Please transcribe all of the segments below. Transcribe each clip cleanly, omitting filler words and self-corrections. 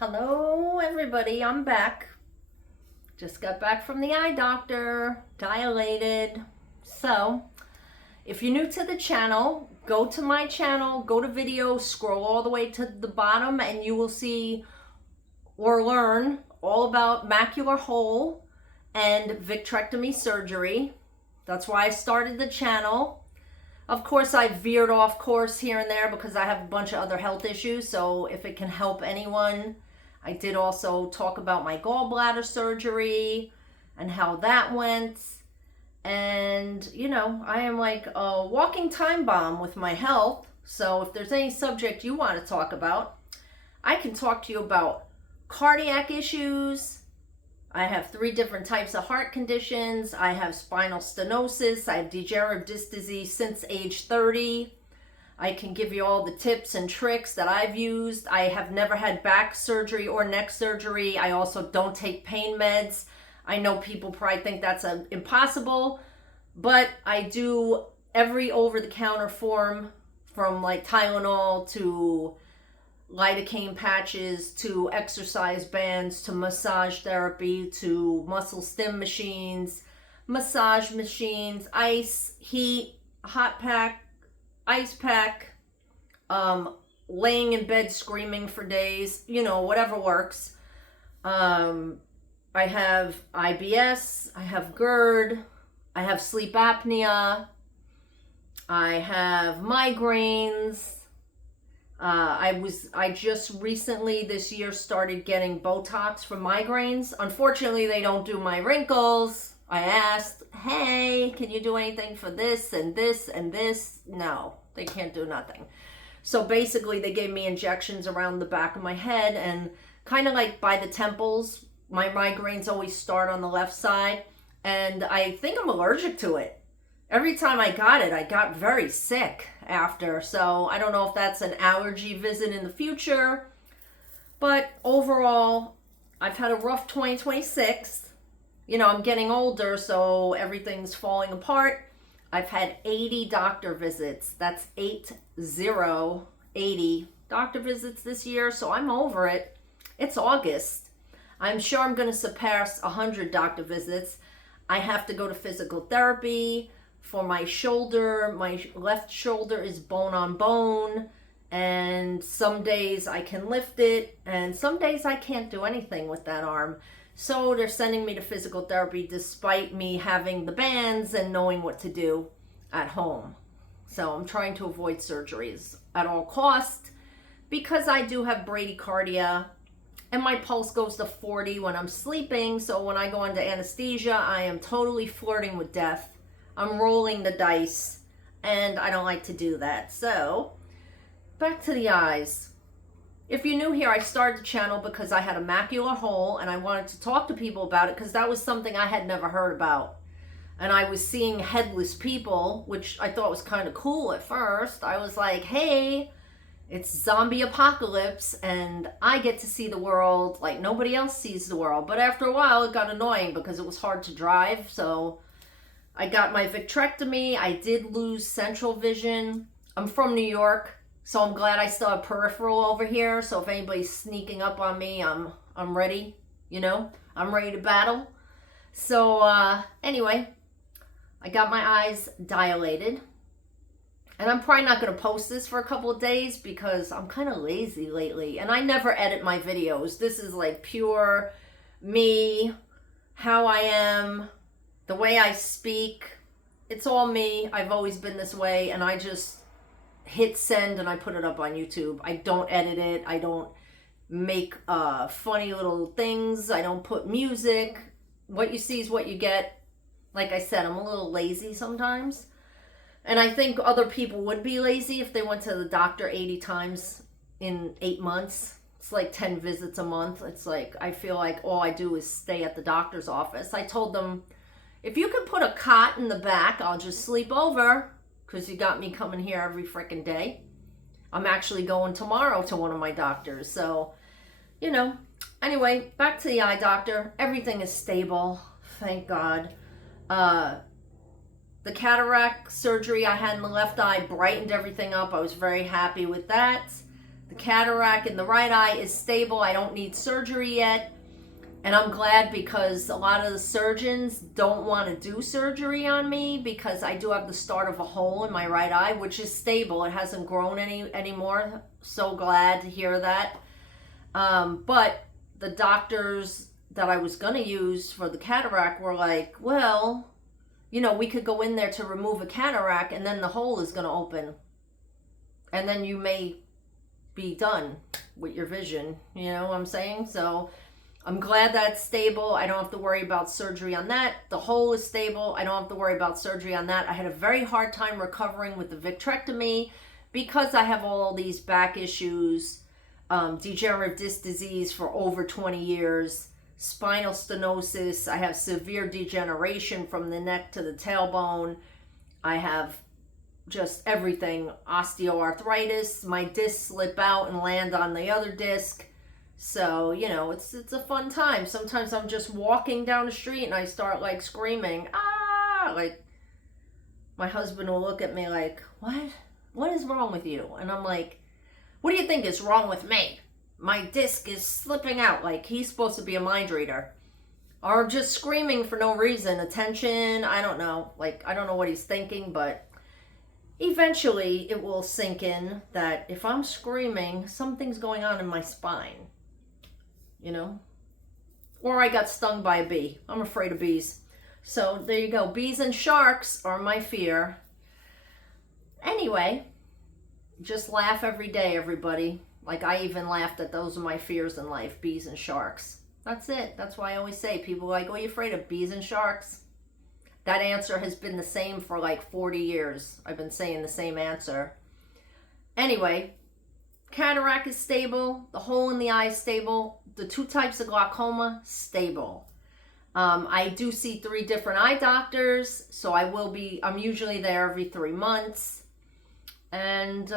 Hello, everybody. I'm back. Just got back from the eye doctor, dilated. So, if you're new to the channel, go to my channel, go to videos, scroll all the way to the bottom, and you will see or learn all about macular hole and vitrectomy surgery. That's why I started the channel. Of course, I veered off course here and there because I have a bunch of other health issues. So if it can help anyone, I did also talk about my gallbladder surgery and how that went. And, I am like a walking time bomb with my health. So if there's any subject you want to talk about, I can talk to you about cardiac issues. I have 3 different types of heart conditions. I have spinal stenosis. I have degenerative disc disease since age 30. I can give you all the tips and tricks that I've used. I have never had back surgery or neck surgery. I also don't take pain meds. I know people probably think that's impossible, but I do every over-the-counter form, from like Tylenol to lidocaine patches to exercise bands to massage therapy to muscle stim machines, massage machines, ice, heat, hot pack, ice pack, laying in bed screaming for days, whatever works. I have IBS, I have GERD, I have sleep apnea, I have migraines. I just recently this year started getting Botox for migraines. Unfortunately, they don't do my wrinkles. I asked, hey, can you do anything for this and this and this? No, they can't do nothing. So basically, they gave me injections around the back of my head and kind of like by the temples. My migraines always start on the left side, and I think I'm allergic to it. Every time I got it, I got very sick after. So I don't know if that's an allergy visit in the future. But overall, I've had a rough 2026. I'm getting older, so everything's falling apart. I've had 80 doctor visits. That's 80 doctor visits this year, so I'm over it. It's August. I'm sure I'm going to surpass 100 doctor visits. I have to go to physical therapy. For my shoulder, my left shoulder is bone on bone, and some days I can lift it, and some days I can't do anything with that arm. So they're sending me to physical therapy despite me having the bands and knowing what to do at home. So I'm trying to avoid surgeries at all costs because I do have bradycardia, and my pulse goes to 40 when I'm sleeping. So when I go into anesthesia, I am totally flirting with death. I'm rolling the dice, and I don't like to do that. So, back to the eyes. If you're new here, I started the channel because I had a macular hole, and I wanted to talk to people about it because that was something I had never heard about. And I was seeing headless people, which I thought was kind of cool at first. I was like, hey, it's zombie apocalypse, and I get to see the world like nobody else sees the world. But after a while, it got annoying because it was hard to drive, so I got my vitrectomy. I did lose central vision. I'm from New York, so I'm glad I still have peripheral over here. So if anybody's sneaking up on me, I'm ready, I'm ready to battle. So anyway, I got my eyes dilated. And I'm probably not going to post this for a couple of days because I'm kind of lazy lately. And I never edit my videos. This is like pure me, how I am, the way I speak. It's all me. I've always been this way, and I just hit send and I put it up on YouTube. I don't edit it. I don't make funny little things. I don't put music. What you see is what you get. Like I said, I'm a little lazy sometimes. And I think other people would be lazy if they went to the doctor 80 times in 8 months. It's like 10 visits a month. It's like, I feel like all I do is stay at the doctor's office. I told them, if you could put a cot in the back, I'll just sleep over because you got me coming here every freaking day. I'm actually going tomorrow to one of my doctors. So, anyway, back to the eye doctor. Everything is stable. Thank God. The cataract surgery I had in the left eye brightened everything up. I was very happy with that. The cataract in the right eye is stable. I don't need surgery yet. And I'm glad, because a lot of the surgeons don't want to do surgery on me because I do have the start of a hole in my right eye, which is stable. It hasn't grown anymore. So glad to hear that. But the doctors that I was going to use for the cataract were like, well, you know, we could go in there to remove a cataract and then the hole is going to open. And then you may be done with your vision. You know what I'm saying? So I'm glad that's stable. I don't have to worry about surgery on that. The hole is stable. I don't have to worry about surgery on that. I had a very hard time recovering with the vitrectomy because I have all these back issues, degenerative disc disease for over 20 years, spinal stenosis. I have severe degeneration from the neck to the tailbone. I have just everything, osteoarthritis. My discs slip out and land on the other disc. So, you know, it's a fun time. Sometimes I'm just walking down the street and I start like screaming, ah, like my husband will look at me like, what is wrong with you? And I'm like, what do you think is wrong with me? My disc is slipping out. Like, he's supposed to be a mind reader. Or just screaming for no reason, attention, I don't know. Like, I don't know what he's thinking, but eventually it will sink in that if I'm screaming, something's going on in my spine. You know, or I got stung by a bee. I'm afraid of bees. So there you go. Bees and sharks are my fear. Anyway, just laugh every day, everybody. Like, I even laughed at those are my fears in life, bees and sharks. That's it. That's why I always say, people are like, oh, you're afraid of bees and sharks? That answer has been the same for like 40 years. I've been saying the same answer. Anyway, cataract is stable. The hole in the eye is stable. The 2 types of glaucoma, stable. I do see 3 different eye doctors, so I'm usually there every 3 months. And,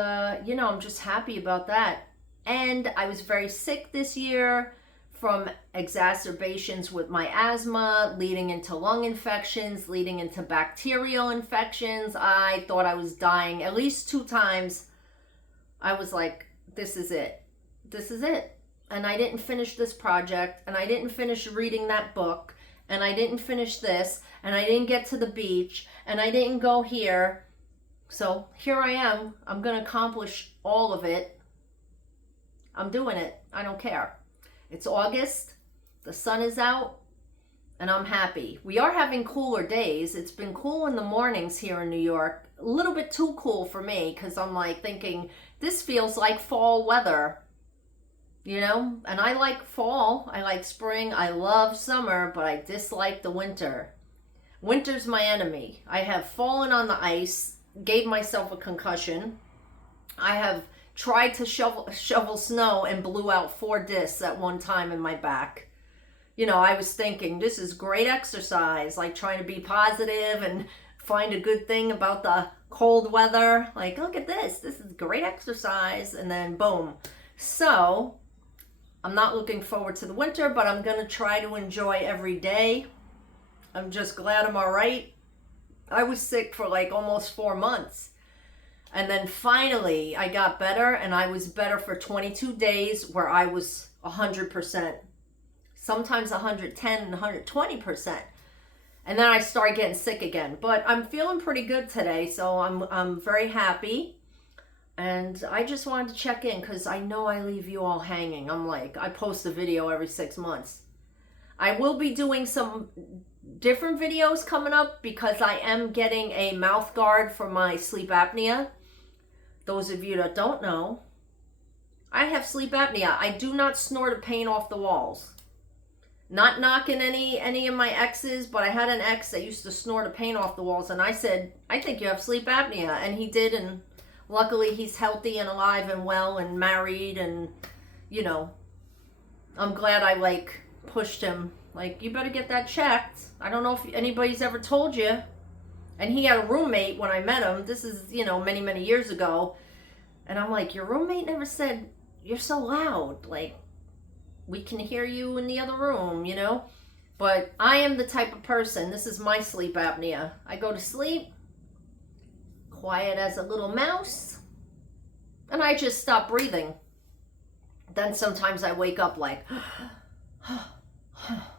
you know, I'm just happy about that. And I was very sick this year from exacerbations with my asthma, leading into lung infections, leading into bacterial infections. I thought I was dying at least 2 times. I was like, this is it. This is it. And I didn't finish this project, and I didn't finish reading that book, and I didn't finish this, and I didn't get to the beach, and I didn't go here. So here I am. I'm going to accomplish all of it. I'm doing it. I don't care. It's August. The sun is out, and I'm happy. We are having cooler days. It's been cool in the mornings here in New York. A little bit too cool for me, because I'm like thinking, this feels like fall weather. You know, and I like fall, I like spring, I love summer, but I dislike the winter. Winter's my enemy. I have fallen on the ice, gave myself a concussion. I have tried to shovel snow and blew out 4 discs at one time in my back. You know, I was thinking, this is great exercise, like trying to be positive and find a good thing about the cold weather. Like, look at this is great exercise, and then boom. So I'm not looking forward to the winter, but I'm going to try to enjoy every day. I'm just glad I'm all right. I was sick for like almost 4 months. And then finally I got better, and I was better for 22 days where I was 100%. Sometimes 110 and 120%. And then I started getting sick again. But I'm feeling pretty good today, so I'm very happy. And I just wanted to check in because I know I leave you all hanging. I'm like, I post a video every 6 months. I will be doing some different videos coming up because I am getting a mouth guard for my sleep apnea. Those of you that don't know, I have sleep apnea. I do not snort a paint off the walls. Not knocking any of my exes, but I had an ex that used to snort a paint off the walls, and I said, I think you have sleep apnea. And he did, and luckily he's healthy and alive and well and married, and, you know, I'm glad I like pushed him. Like, you better get that checked. I don't know if anybody's ever told you. And he had a roommate when I met him. This is, you know, many, many years ago. And I'm like, your roommate never said, you're so loud. Like, we can hear you in the other room, you know? But I am the type of person, this is my sleep apnea. I go to sleep, quiet as a little mouse, and I just stop breathing. Then sometimes I wake up like,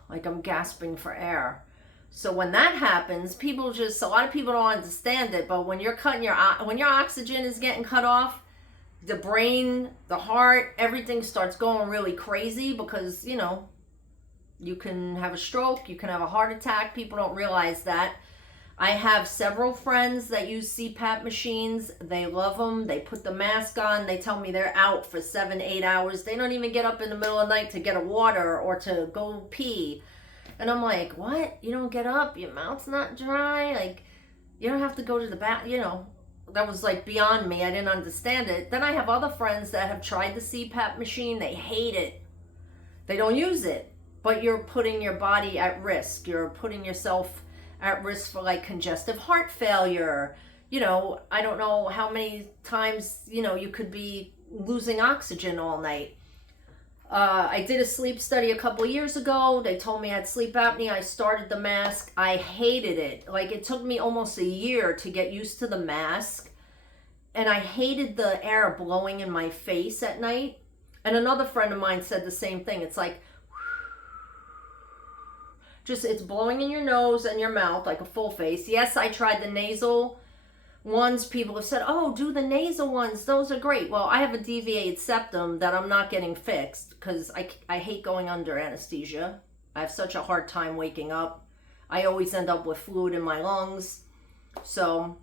like I'm gasping for air. So when that happens, a lot of people don't understand it, but when when your oxygen is getting cut off, the brain, the heart, everything starts going really crazy because, you can have a stroke, you can have a heart attack. People don't realize that. I have several friends that use CPAP machines. They love them. They put the mask on. They tell me they're out for 7-8 hours. They don't even get up in the middle of the night to get a water or to go pee. And I'm like, what? You don't get up? Your mouth's not dry? Like, you don't have to go to the bath, That was like beyond me. I didn't understand it. Then I have other friends that have tried the CPAP machine. They hate it. They don't use it. But you're putting your body at risk. You're putting yourself at risk for like congestive heart failure. I don't know how many times, you could be losing oxygen all night. I did a sleep study a couple years ago. They told me I had sleep apnea. I started the mask. I hated it. Like, it took me almost a year to get used to the mask. And I hated the air blowing in my face at night. And another friend of mine said the same thing. It's like, it's blowing in your nose and your mouth like a full face. Yes, I tried the nasal ones. People have said, oh, do the nasal ones. Those are great. Well, I have a deviated septum that I'm not getting fixed because I hate going under anesthesia. I have such a hard time waking up. I always end up with fluid in my lungs. So,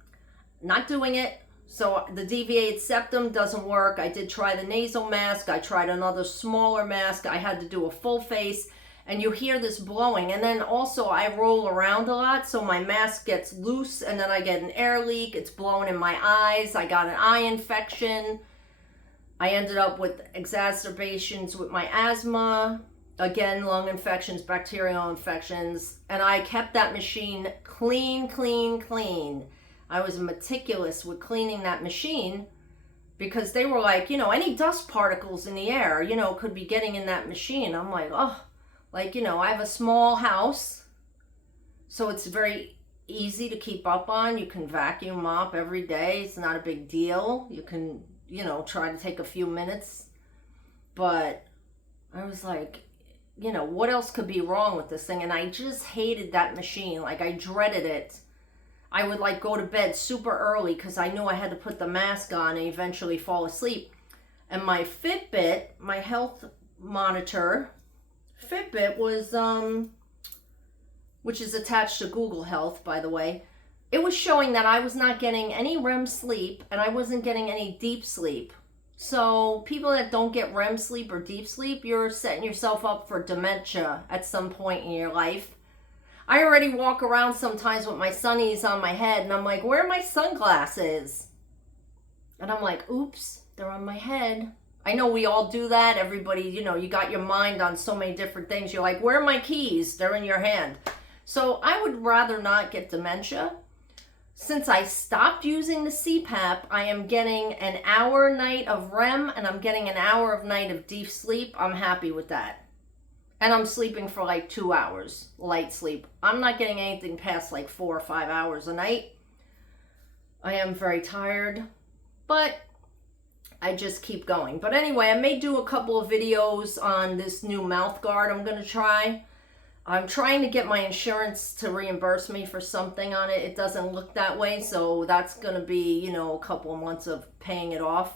not doing it. So, the deviated septum doesn't work. I did try the nasal mask. I tried another smaller mask. I had to do a full face. And you hear this blowing. And then also I roll around a lot, so my mask gets loose, and then I get an air leak. It's blowing in my eyes. I got an eye infection. I ended up with exacerbations with my asthma. Again, lung infections, bacterial infections. And I kept that machine clean, clean, clean. I was meticulous with cleaning that machine because they were like, any dust particles in the air, could be getting in that machine. I'm like, oh. Like, I have a small house, so it's very easy to keep up on. You can vacuum mop every day. It's not a big deal. You can, try to take a few minutes. But I was like, what else could be wrong with this thing? And I just hated that machine. Like, I dreaded it. I would, like, go to bed super early because I knew I had to put the mask on and eventually fall asleep. And my Fitbit, my health monitor Fitbit was, which is attached to Google Health, by the way, it was showing that I was not getting any REM sleep and I wasn't getting any deep sleep. So people that don't get REM sleep or deep sleep, you're setting yourself up for dementia at some point in your life. I already walk around sometimes with my sunnies on my head and I'm like, where are my sunglasses? And I'm like, oops, they're on my head. I know we all do that. Everybody, you got your mind on so many different things. You're like, where are my keys? They're in your hand. So I would rather not get dementia. Since I stopped using the CPAP, I am getting an hour a night of REM and I'm getting an hour of night of deep sleep. I'm happy with that. And I'm sleeping for like 2 hours, light sleep. I'm not getting anything past like 4 or 5 hours a night. I am very tired, but I just keep going. But anyway, I may do a couple of videos on this new mouth guard I'm going to try. I'm trying to get my insurance to reimburse me for something on it. It doesn't look that way, so that's going to be, a couple of months of paying it off.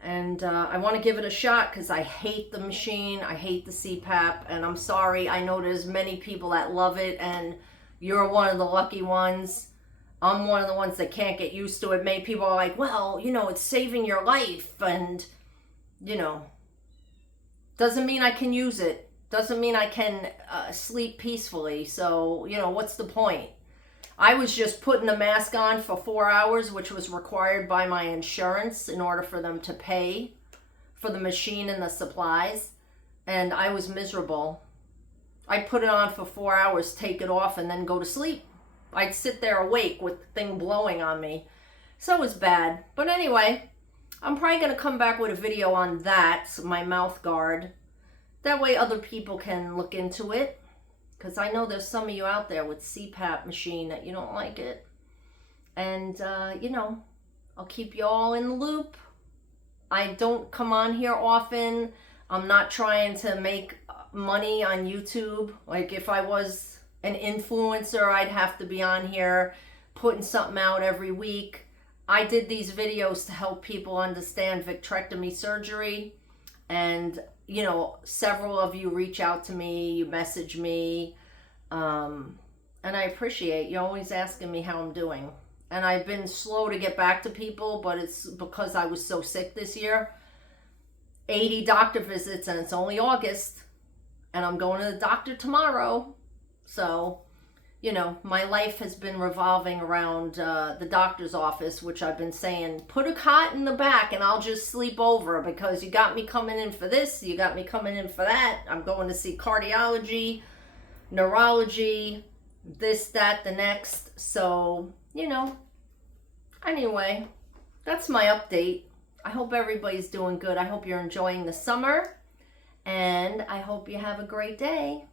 And I want to give it a shot because I hate the machine. I hate the CPAP, and I'm sorry. I know there's many people that love it, and you're one of the lucky ones. I'm one of the ones that can't get used to it. Many people are like, well, it's saving your life. And, doesn't mean I can use it. Doesn't mean I can sleep peacefully. So, what's the point? I was just putting the mask on for 4 hours, which was required by my insurance in order for them to pay for the machine and the supplies. And I was miserable. I'd put it on for 4 hours, take it off, and then go to sleep. I'd sit there awake with the thing blowing on me. So it was bad. But anyway, I'm probably going to come back with a video on that, my mouth guard. That way other people can look into it. Because I know there's some of you out there with CPAP machine that you don't like it. And, I'll keep you all in the loop. I don't come on here often. I'm not trying to make money on YouTube. Like if I was an influencer, I'd have to be on here putting something out every week. I did these videos to help people understand vitrectomy surgery, and you know, several of you reach out to me, you message me, and I appreciate you always asking me how I'm doing. And I've been slow to get back to people, but it's because I was so sick this year. 80 doctor visits, and it's only August, and I'm going to the doctor tomorrow. So, you know, my life has been revolving around the doctor's office, which I've been saying, put a cot in the back and I'll just sleep over, because you got me coming in for this, you got me coming in for that. I'm going to see cardiology, neurology, this, that, the next. So, you know, anyway, that's my update. I hope everybody's doing good. I hope you're enjoying the summer, and I hope you have a great day.